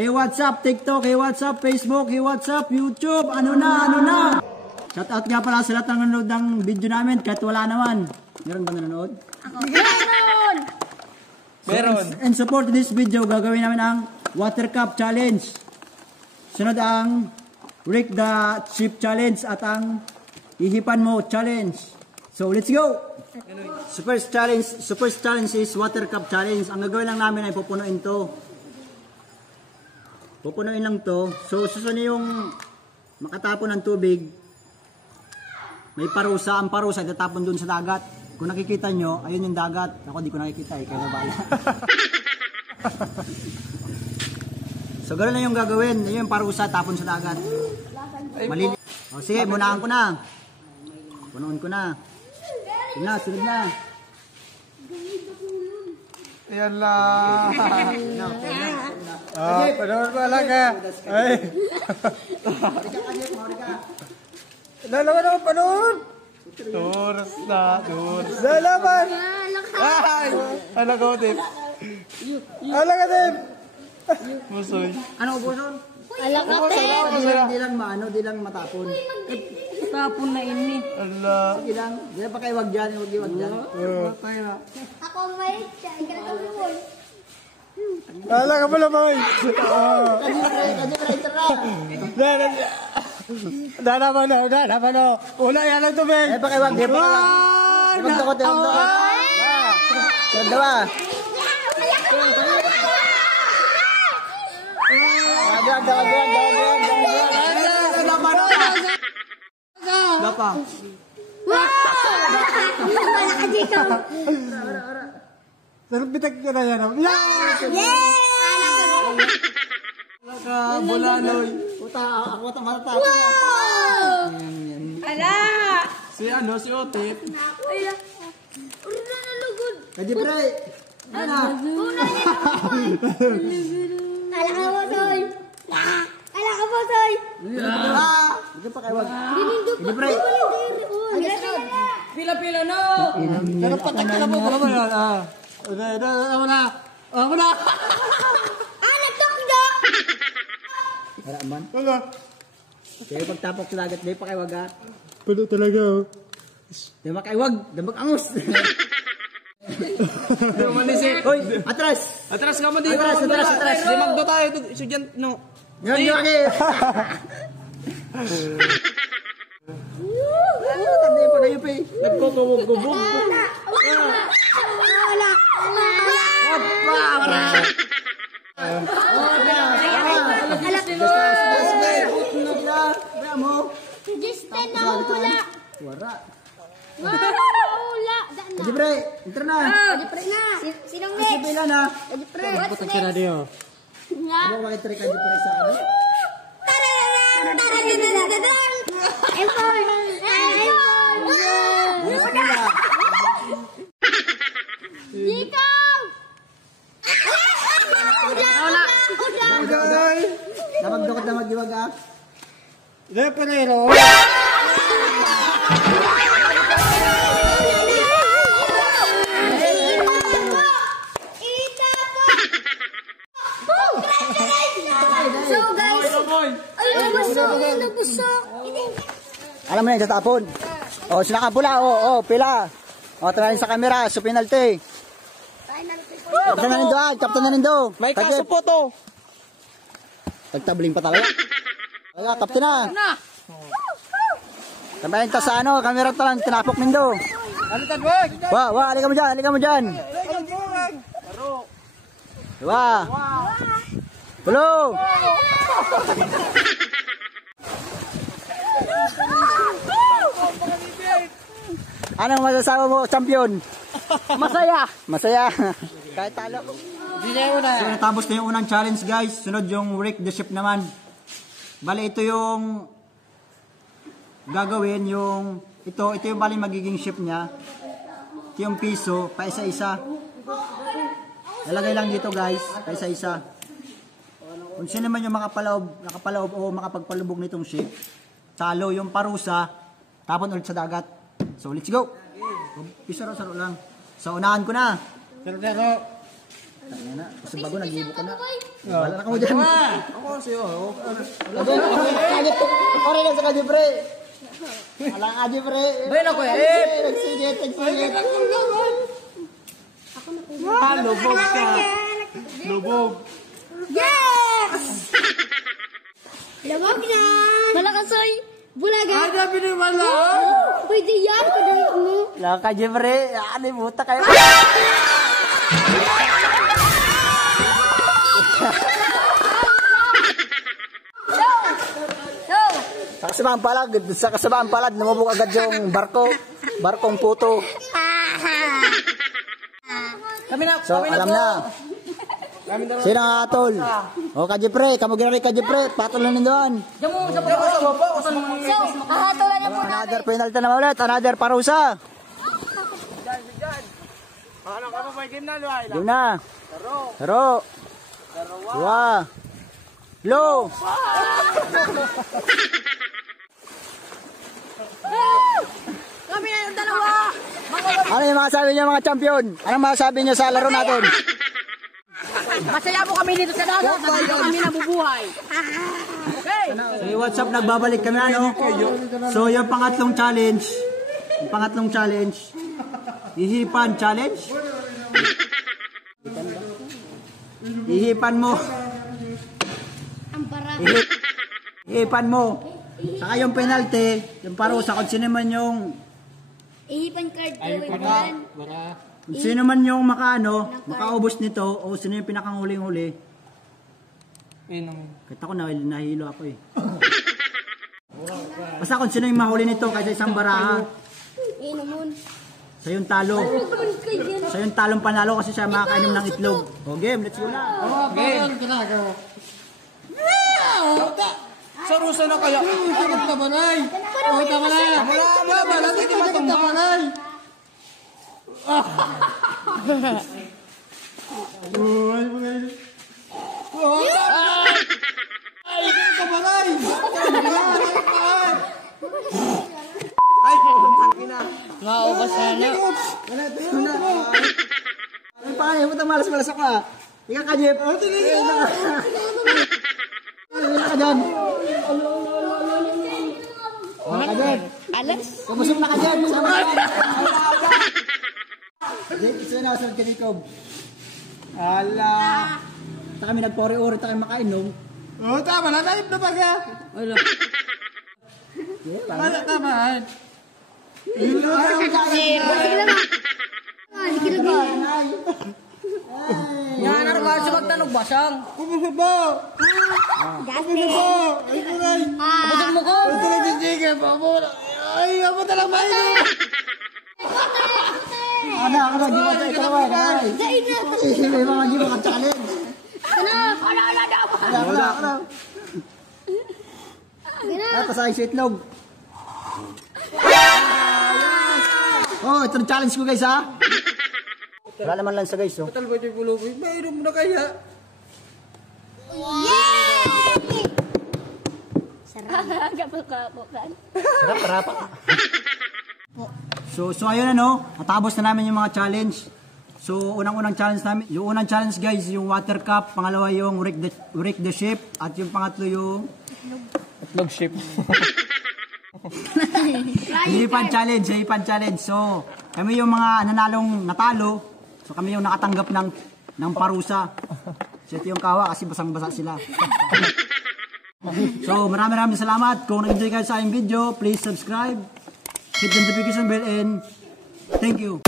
Hey, what's up TikTok? Hey, what's up Facebook? Hey, what's up YouTube? Ano na? Shout out nga pala sa lahat ng nanonood ng video namin kahit wala naman. Meron ba nanonood? Meron! And support this video, gagawin namin ang Water Cup Challenge. Sunod ang Rick the Ship Challenge at ang Ihipan Mo Challenge. So, let's go! So, first challenge is Water Cup Challenge. Ang gagawin lang namin ay pupunuin to. Pupunuin lang to. So, susunod yung makatapon ng tubig. May parusa. Ang parusa, tatapon dun sa dagat. Kung nakikita nyo, ayun yung dagat. Ako di ko nakikita eh, kaya nabala. So, gano'n na yung gagawin. Ayun yung parusa, tapon sa dagat. Malili. O, sige, munahan ko na. Punuin ko na. Sige na, sunod na. Yan lang. Panood pa lang ka. Ay. Lalaman ako, panood. Tours na. Lalaman. Ay. Alaga ko, Dip. Musoy. Ano ubuson? Alaga ko, Di lang maano, di lang matapon. tapon na ini. Allah. Sige lang. Di lang pa kayo wag dyan, wag dyan. Ako may gagawin. Alaga pala, boy. Dalaman na. Una yan ang tubig. Eh, pa kayo wag. Di pa kayo wag. Di magdakot. Dawa. Dapa. Wala ka dito. Sarapitag ka na yan. Bulanoy. Ako matapon. Ala! Si Otip. Ala! Urna na lugod. Kadi pre. Ano? Ala ka mo, Soy. Ala ka mo, Soy. Di pa kayo wag. Dinindot Kadi pre. Pila-pila no. Sarapitag ka na mo. Ano yan? Ako na. Nagtokdo! Wala man. Wala. Kaya pagtapok sa dagat, di pa kayo wag ha. Palo talaga. Di pa kayo wag. Dambak angus. Hoy, atras. Atras ka mo dito. Atras. Di magdo tayo. Estudyante, no. Yan, Tanda yung panayo pa eh. Nagkukubog-kubog. Wala! Justin na hula! Wara. Hula! Kadi pre, enter na. Kadi pre na! Sinong next? Pila na. Kadi pre! What's next? Nga? Ano makitry kadi pre sa ano? iPhone! Dito! Wala! Namagdukot na magdiwag ah. Hindi, panero. So guys, ayun nabusok. Alam mo na yung tatapon. O, sila ka pula. O, pila. O, tanayin sa camera. So, penalty. Kaptan na nindo. May kaso po to. Tagtabling pa talaga. Kaya, kaptan na. Tambayin ta sa ano, camera to lang. Tinapok nindo. Halika mo dyan. Pulo. Anong masasabi mo, champion? Masaya. Kahit talo. So, natapos na yung unang challenge, guys. Sunod yung Rick the Ship naman. Bale, ito yung gagawin yung ito yung bali magiging ship niya. Ito yung piso, pa isa-isa. Nalagay lang dito, guys, pa isa-isa. Kung sino naman yung nakapaloob o makapagpalubog nitong ship, talo yung parusa, tapon ulit sa dagat. So, let's go. Pisaro lang. So, unahan ko na. Kasi bago nag-ibo ka na. Wala na ka mo dyan. Ako sa'yo. Ore lang sa kanya, pre. Wala ka dyan, pre. Bayan ako eh. Nagsigit. Lubog ka. Lubog. Yes! Labog na! Malakas oy! Bulaga! Ada pinimala. Pwede yan! Kadalik mo! Wala ka dyan, pre. Ano yung buta kayo? Sa kasamaan palad, namubog agad yung barkong puto. Kami na. So, alam na. Sino ang atol? O, Kajipre, kamu ginari Kajipre, patol na doon. Diyan mo sa baba. So, kahatulan niyo po natin. Another penalty na ulit, another parusa. Ano ka pa game na, Luay? Game na. Taro. Dua. Low. Kami na yung dalawa! Ano yung masasabi niyo mga champion? Anong masasabi niyo sa laro natin? Masaya po kami dito sa dagat. Dito kami nabubuhay. Okay. Hey, what's up? Nagbabalik kami ano? So, yung pangatlong challenge. Hihipan challenge. Hihipan mo. Ang bara. Hihipan mo. Saka yung penalty, yung parusa, kung sino man yung Ihipan card ko. Ihipan. kung sino man yung makaubos nito, o sino yung pinakanghuling-huli. Kita ko nahilo ako eh. Basta kung sino yung mahuli nito kaysa isang baraha, Inumun. sa yung talo. Sa yung talong panalo kasi siya makakainom ng itlog. O game, let's go na. Sarusa na kaya. Takot ka manay. Takot ka manay. Wala. Lagi ka matumba. Manay. Ay, ka manay. Ay, putang ina. Naubos na. Ay, paano? Puta malas-malas ako ah. Ika ka, Jeff. Ika ka dyan. Ika ka dyan. Alas? Kumusok na ka dyan. Jeff, ito na sa Kalikob. Ala. Ito kami nagpori-ori, ito kami makainom. Oh, tama na. Naip na baga. Wala. Tama. Yan, ano ba? Sa magtanog ba siyang? Kumusta ba? Jasmine. Ay, kuray. Kabutin mo ko? Ito na sige. Ay, ako talaga mainom. Ano, di ba tayo kalaway? Dahil na. May mga di ba challenge? Ano? Wala daw. Wala. Ay, pasayang sa itlog. Oh, ito ang challenge ko guys ha. Wala naman lang sa guys oh. Batal ba ito yung pulubi? Mainom na kaya. Yay! Sarap. Kapag-kapukan. Sarap. So ayun ano, natapos na namin yung mga challenge. So unang challenge namin, yung unang challenge guys, yung water cup, pangalawa yung wreck the ship, at yung pangatlo yung Itlog ship. hihipan challenge. So kami yung mga natalo. So kami yung nakatanggap ng parusa. So ito yung kawa kasi basang-basa sila. So maraming salamat. Kung nag-enjoy kayo sa aking video, please subscribe, hit the notification bell, and thank you.